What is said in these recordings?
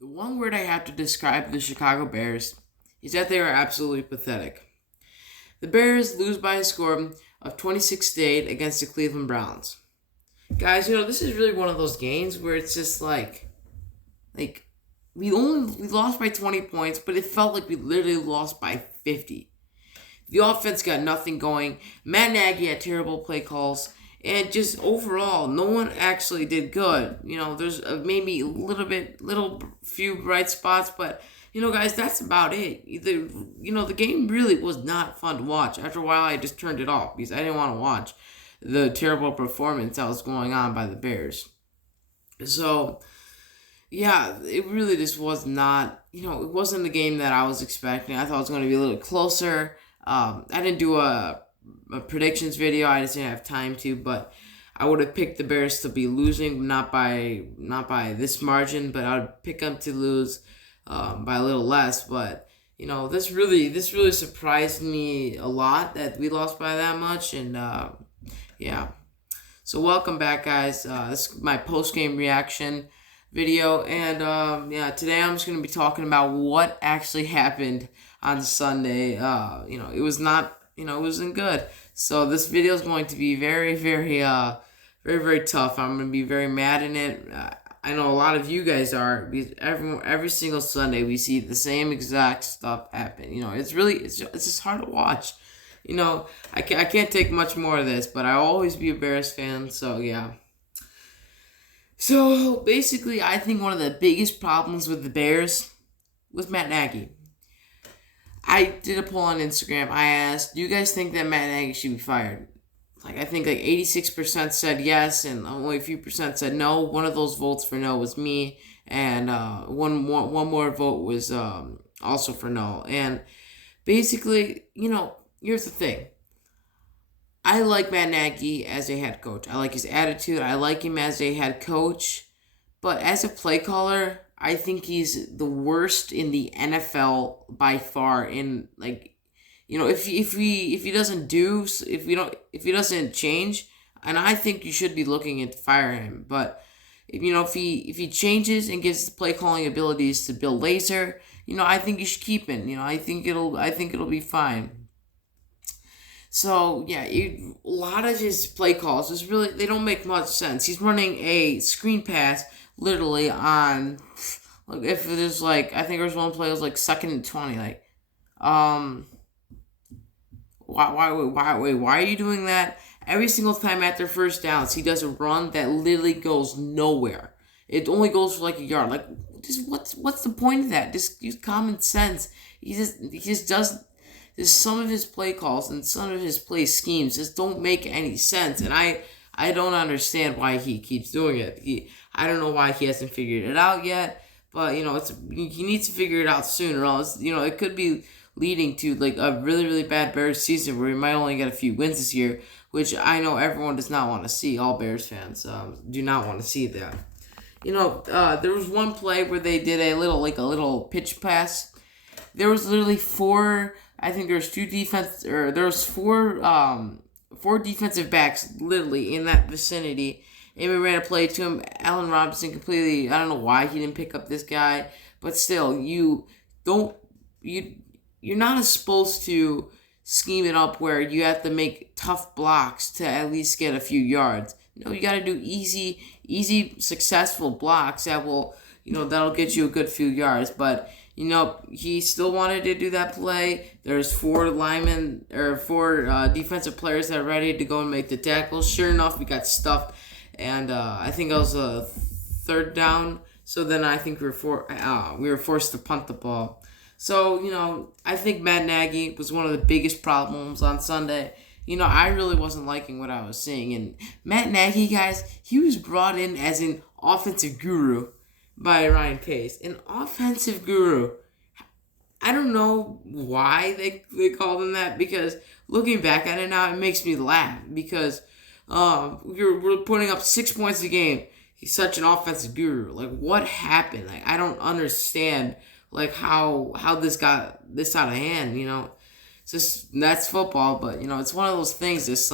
The one word I have to describe the Chicago Bears is that they are absolutely pathetic. The Bears lose by a score of 26-8 against the Cleveland Browns. Guys, this is really one of those games where it's just like we lost by 20 points, but it felt like we literally lost by 50. The offense got nothing going. Matt Nagy had terrible play calls, and just overall, no one actually did good. There's maybe little few bright spots, but guys, that's about it. The game really was not fun to watch. After a while, I just turned it off because I didn't want to watch the terrible performance that was going on by the Bears. So yeah, it really just was not, it wasn't the game that I was expecting. I thought it was going to be a little closer. I didn't do a predictions video. I just didn't have time to, but I would have picked the Bears to be losing, not by this margin, but I would pick them to lose by a little less. But this really surprised me a lot that we lost by that much, and yeah. So welcome back, guys. This is my post game reaction video, and yeah, today I'm just gonna be talking about what actually happened on Sunday. It was not, it wasn't good. So this video is going to be very, very, very, very tough. I'm gonna be very mad in it. I know a lot of you guys are because every single Sunday we see the same exact stuff happen. It's just hard to watch. I can't take much more of this, but I'll always be a Bears fan. So yeah. So basically, I think one of the biggest problems with the Bears was Matt Nagy. I did a poll on Instagram. I asked, "Do you guys think that Matt Nagy should be fired?" I think 86% said yes, and only a few percent said no. One of those votes for no was me, and one more vote was also for no. And basically, here's the thing. I like Matt Nagy as a head coach. I like his attitude. I like him as a head coach. But as a play caller, I think he's the worst in the NFL by far. If he doesn't do if he doesn't change, and I think you should be looking at fire him. But if he changes and gives the play calling abilities to Bill Lazor, I think you should keep him. I think it'll be fine. So yeah, a lot of his play calls is really they don't make much sense. He's running a screen pass literally on like if it is I think there was one play it was like second and 20 um why are you doing that every single time after first downs he does a run that literally goes nowhere. It only goes for like a yard. Just what's the point of that? Just use common sense. He just does this. Some of his play calls and some of his play schemes just don't make any sense, and I don't understand why he keeps doing it. I don't know why he hasn't figured it out yet, but he needs to figure it out soon, or else it could be leading to like a really really bad Bears season where we might only get a few wins this year, which I know everyone does not want to see. All Bears fans do not want to see that. There was one play where they did a little pitch pass. There was literally four. I think there's two defense or there was four defensive backs literally in that vicinity. And we ran a play to him. Allen Robinson completely. I don't know why he didn't pick up this guy, but still, don't you you're not supposed to scheme it up where you have to make tough blocks to at least get a few yards. No, you got to do easy, successful blocks that'll get you a good few yards. But he still wanted to do that play. There's four linemen or four defensive players that are ready to go and make the tackles. Sure enough, we got stuffed, and I think it was a third down. So then I think we were forced to punt the ball. So I think Matt Nagy was one of the biggest problems on Sunday. I really wasn't liking what I was seeing. And Matt Nagy, guys, he was brought in as an offensive guru by Ryan Pace. An offensive guru. I don't know why they called him that, because looking back at it now, it makes me laugh because we're putting up 6 points a game. He's such an offensive guru. What happened? I don't understand how this got this out of hand. It's just that's football, but it's one of those things. It's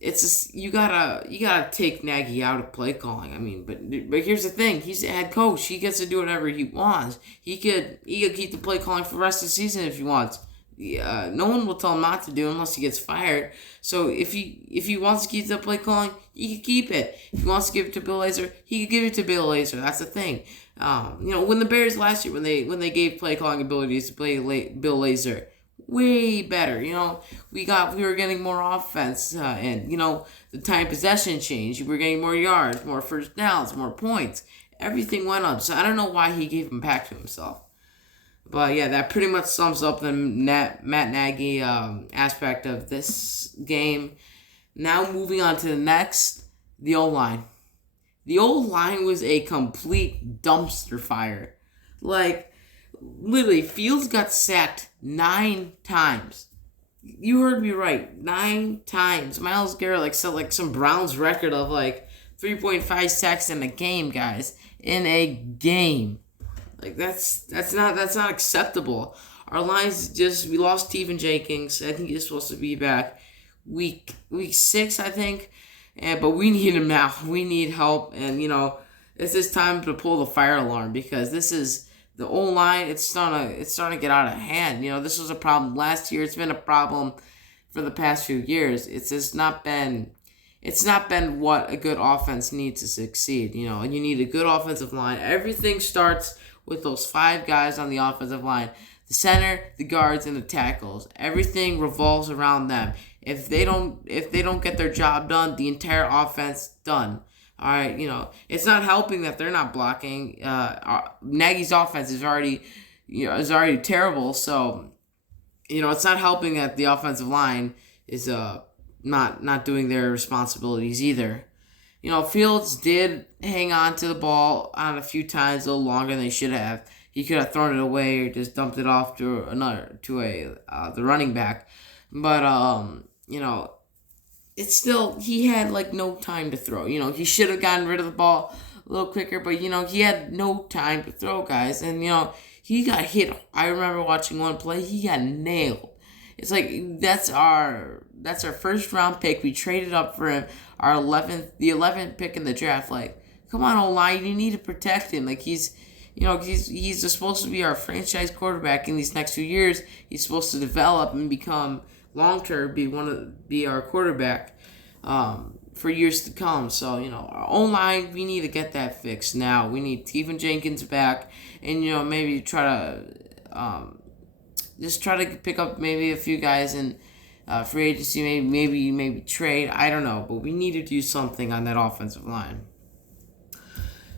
it's just you gotta take Nagy out of play calling. I mean, but here's the thing: he's the head coach. He gets to do whatever he wants. He could keep the play calling for the rest of the season if he wants. Yeah, no one will tell him not to do unless he gets fired. So if he wants to keep the play calling, he can keep it. If he wants to give it to Bill Lazor, he could give it to Bill Lazor. That's the thing. When the Bears last year, when they gave play calling abilities to Bill Lazor, way better. We were getting more offense, and the time possession changed. We were getting more yards, more first downs, more points. Everything went up. So I don't know why he gave him back to himself. But yeah, that pretty much sums up the Matt Nagy aspect of this game. Now moving on to the next, the O-line. The O-line was a complete dumpster fire. Like, literally, Fields got sacked 9 times. You heard me right, 9 times. Myles Garrett set some Browns record of 3.5 sacks in a game, guys. In a game. That's not acceptable. Our lines we lost Stephen Jenkins. I think he's supposed to be back week 6, I think. But we need him now. We need help, and it's just time to pull the fire alarm because this is the O-line. It's starting to get out of hand. This was a problem last year. It's been a problem for the past few years. It's just not been. It's not been what a good offense needs to succeed. You need a good offensive line. Everything starts with those 5 guys on the offensive line: the center, the guards, and the tackles. Everything revolves around them. If they don't get their job done, the entire offense done. All right, it's not helping that they're not blocking. Nagy's offense is already terrible. So, it's not helping that the offensive line is not doing their responsibilities either. Fields did hang on to the ball on a few times a little longer than he should have. He could have thrown it away or just dumped it off to the running back. But it's still, he had no time to throw. He should have gotten rid of the ball a little quicker, but he had no time to throw, guys. And he got hit. I remember watching one play, he got nailed. It's that's our first round pick. We traded up for him, the 11th pick in the draft. Come on, O-line, you need to protect him. He's supposed to be our franchise quarterback in these next few years. He's supposed to develop and become long term, be our quarterback for years to come. So our O-line, we need to get that fixed now. We need Stephen Jenkins back, and maybe try to pick up maybe a few guys in free agency, maybe trade. I don't know, but we need to do something on that offensive line.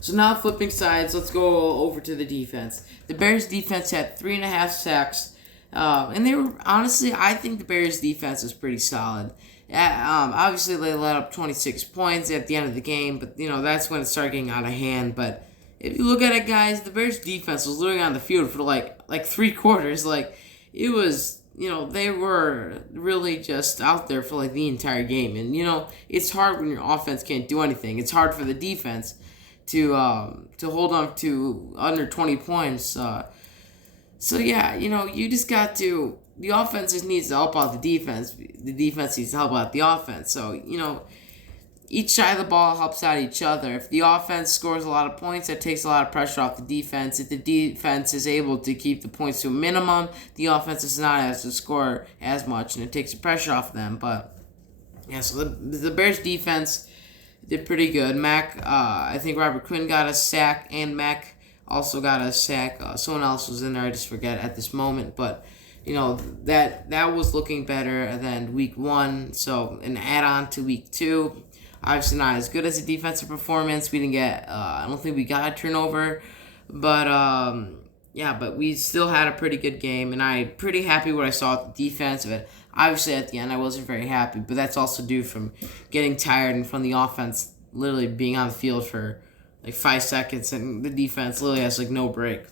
So now flipping sides, let's go over to the defense. The Bears defense had 3.5 sacks, and they were honestly, I think the Bears defense is pretty solid. Obviously they let up 26 points at the end of the game, but that's when it started getting out of hand. But if you look at it, guys, the Bears defense was literally on the field for like 3 quarters. It was, they were really just out there for the entire game. And it's hard when your offense can't do anything. It's hard for the defense to hold on to under 20 points. So yeah, you just got to. The offense just needs to help out the defense. The defense needs to help out the offense. So each side of the ball helps out each other. If the offense scores a lot of points, that takes a lot of pressure off the defense. If the defense is able to keep the points to a minimum, the offense is not able to score as much, and it takes the pressure off them. But yeah, so the Bears defense did pretty good. I think Robert Quinn got a sack, and Mac also got a sack. Someone else was in there, I just forget at this moment. But that was looking better than week 1. So an add-on to week 2. Obviously not as good as a defensive performance. We didn't get, I don't think we got a turnover. But, but we still had a pretty good game. And I'm pretty happy what I saw at the defense. But obviously at the end I wasn't very happy. But that's also due from getting tired and from the offense literally being on the field for 5 seconds. And the defense literally has no break.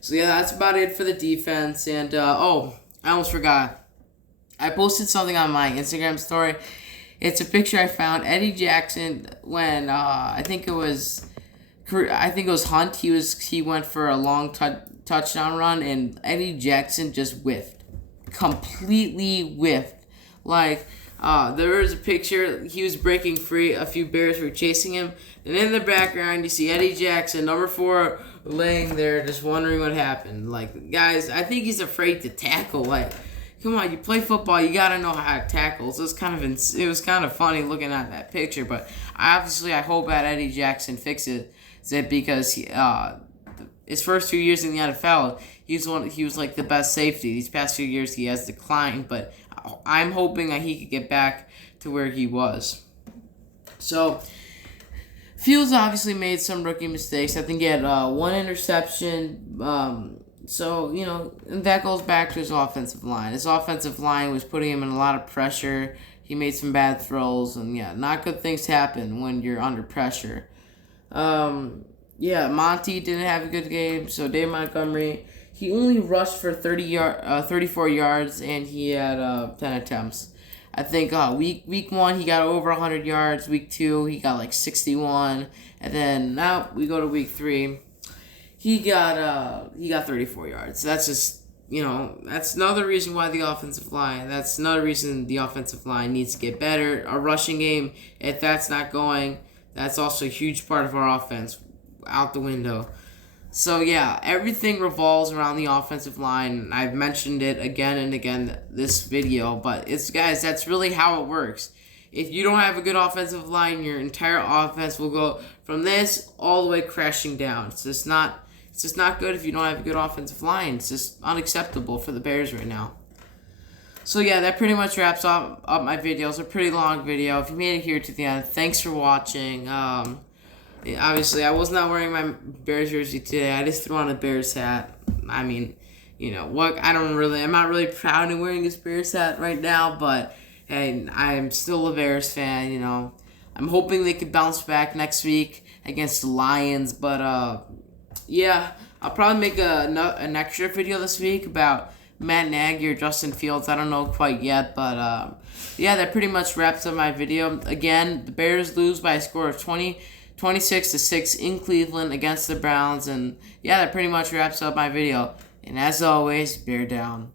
So yeah, that's about it for the defense. And, I almost forgot. I posted something on my Instagram story. It's a picture I found. Eddie Jackson, when I think it was Hunt. He went for a long touchdown run, and Eddie Jackson just whiffed, completely whiffed. There was a picture. He was breaking free. A few Bears were chasing him. And in the background, you see Eddie Jackson, number 4, laying there just wondering what happened. Like, guys, I think he's afraid to tackle. Like, come on, you play football, you got to know how to tackle. So it was kind of funny looking at that picture. But obviously, I hope that Eddie Jackson fixes it because his first 2 years in the NFL, he was like the best safety. These past few years, he has declined, but I'm hoping that he could get back to where he was. So, Fields obviously made some rookie mistakes. I think he had 1 interception. And that goes back to his offensive line. His offensive line was putting him in a lot of pressure. He made some bad throws, and not good things happen when you're under pressure. Monty didn't have a good game, so Dave Montgomery, he only rushed for 34 yards, and he had 10 attempts. I think week 1 he got over 100 yards. Week 2 he got like 61, and then now we go to week 3. He got 34 yards. That's just that's another reason why the offensive line. That's another reason the offensive line needs to get better. Our rushing game, if that's not going, that's also a huge part of our offense out the window. So, everything revolves around the offensive line. I've mentioned it again and again this video, but that's really how it works. If you don't have a good offensive line, your entire offense will go from this all the way crashing down. It's just not good if you don't have a good offensive line. It's just unacceptable for the Bears right now. So, that pretty much wraps up my video. It's a pretty long video. If you made it here to the end, thanks for watching. Obviously, I was not wearing my Bears jersey today. I just threw on a Bears hat. I mean, what? I'm not really proud of wearing this Bears hat right now, but hey, I'm still a Bears fan. I'm hoping they could bounce back next week against the Lions, but I'll probably make an extra video this week about Matt Nagy or Justin Fields. I don't know quite yet, but that pretty much wraps up my video. Again, the Bears lose by a score of 26-6 in Cleveland against the Browns, and that pretty much wraps up my video. And as always, bear down.